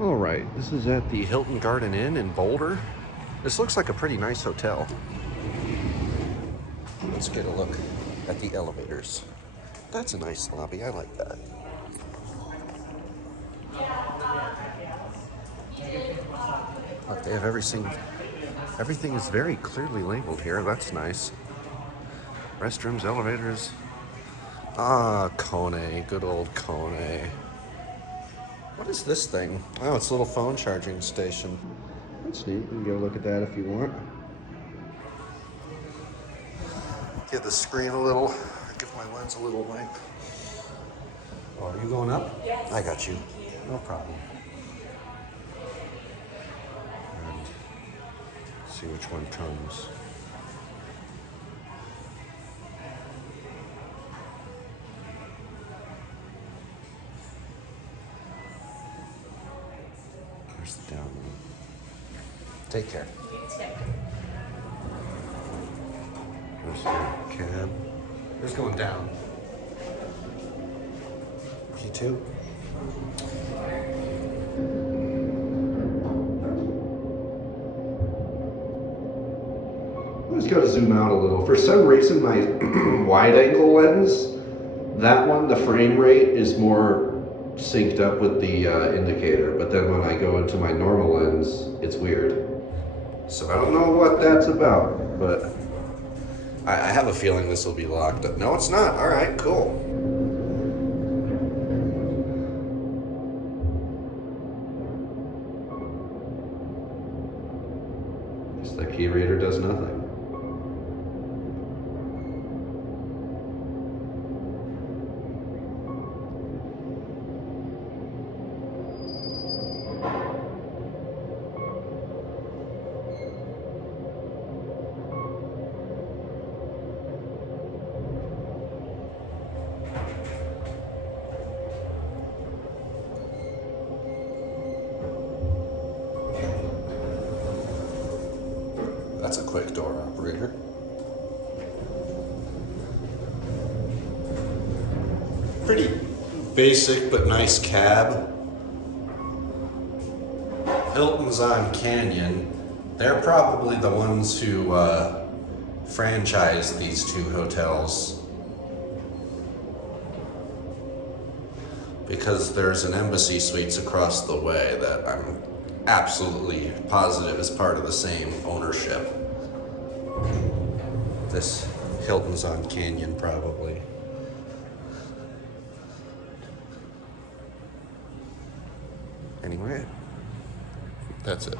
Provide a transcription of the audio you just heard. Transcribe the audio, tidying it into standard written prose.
All right, this is at the Hilton Garden Inn in Boulder. This looks like a pretty nice hotel. Let's get a look at the elevators. That's a nice lobby, I like that. Look, they have everything is very clearly labeled here, that's nice. Restrooms, elevators. Ah, Kone, good old Kone. What is this thing? Oh, it's a little phone charging station. That's neat. You can go look at that if you want. Give the screen a little, give my lens a little wipe. Oh, are you going up? Yes. I got you. No problem. And see which one comes. There's the down one. Take care. There's the cab. Who's going down? P2. I just got to zoom out a little. For some reason, my wide angle lens, that one, the frame rate is more synced up with the indicator, but then when I go into my normal lens, it's weird. So I don't know what that's about, but I have a feeling this will be locked up. No, it's not. All right, cool. Guess the key reader does nothing. That's a quick door operator. Pretty basic but nice cab. Hilton's on Canyon. They're probably the ones who franchise these two hotels, because there's an Embassy Suites across the way that I'm absolutely positive is part of the same ownership. This Hilton's on Canyon probably. Anyway, that's it.